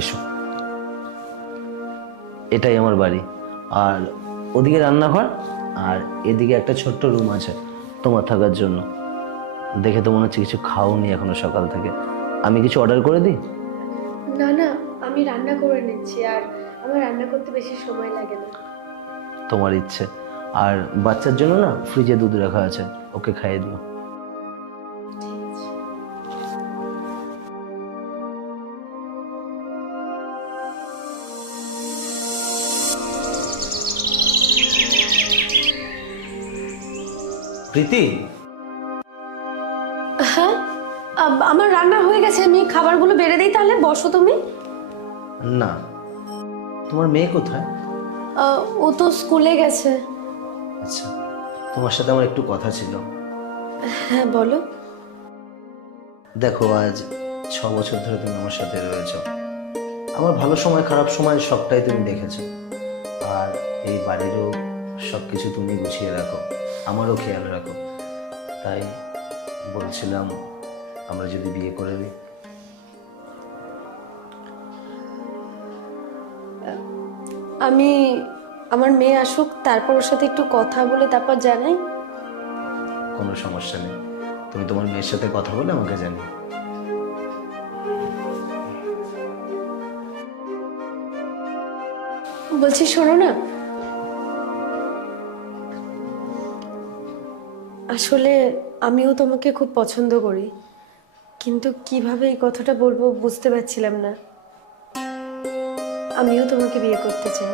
এসো, এটাই আমার বাড়ি। আর ওদিকে রান্নাঘর, আর এদিকে একটা ছোট্ট রুম আছে তোমার থাকার জন্য। দেখে তো মনে হচ্ছে কিছু খাওনি এখনো সকাল থেকে। আমি কিছু অর্ডার করে দিই? না না, আমি রান্না করে নিচ্ছি, আর আমার রান্না করতে বেশি সময় লাগে না। তোমার ইচ্ছে। আর বাচ্চার জন্য না ফ্রিজে দুধ রাখা আছে, ওকে খাইয়ে দিও। ঠিক আছে। প্রীতি, হ্যাঁ, আমার রান্না হয়ে গেছে, আমি খাবারগুলো বেড়ে দিই, তাহলে বসো তুমি। না, তোমার মেয়ে কোথায়? ও তো স্কুলে গেছে। আচ্ছা, তোমার সাথে আমার একটু কথা ছিল। হ্যাঁ বলো। দেখো, আজ 6 বছর ধরে তুমি আমার সাথে রয়েছো। আমার ভালো সময় খারাপ সময় সবটাই তুমি দেখেছো। আর এই বাড়িরও সব কিছু তুমি গুছিয়ে রাখো, আমারও খেয়াল রাখো। তাই বলছিলাম, আমরা যদি বিয়ে করে দিই। আমি আমার মেয়ে আসুক, তারপর ওর সাথে একটু কথা বলে তারপর জানাই। কোনো সমস্যা নেই, তুমি তোমার মেয়ের সাথে কথা বলে আমাকে জানিও। বলছি শোনো না, আসলে আমিও তোমাকে খুব পছন্দ করি, কিন্তু কিভাবে এই কথাটা বলবো বুঝতে পারছিলাম না। আমিও তোমাকে বিয়ে করতে চাই।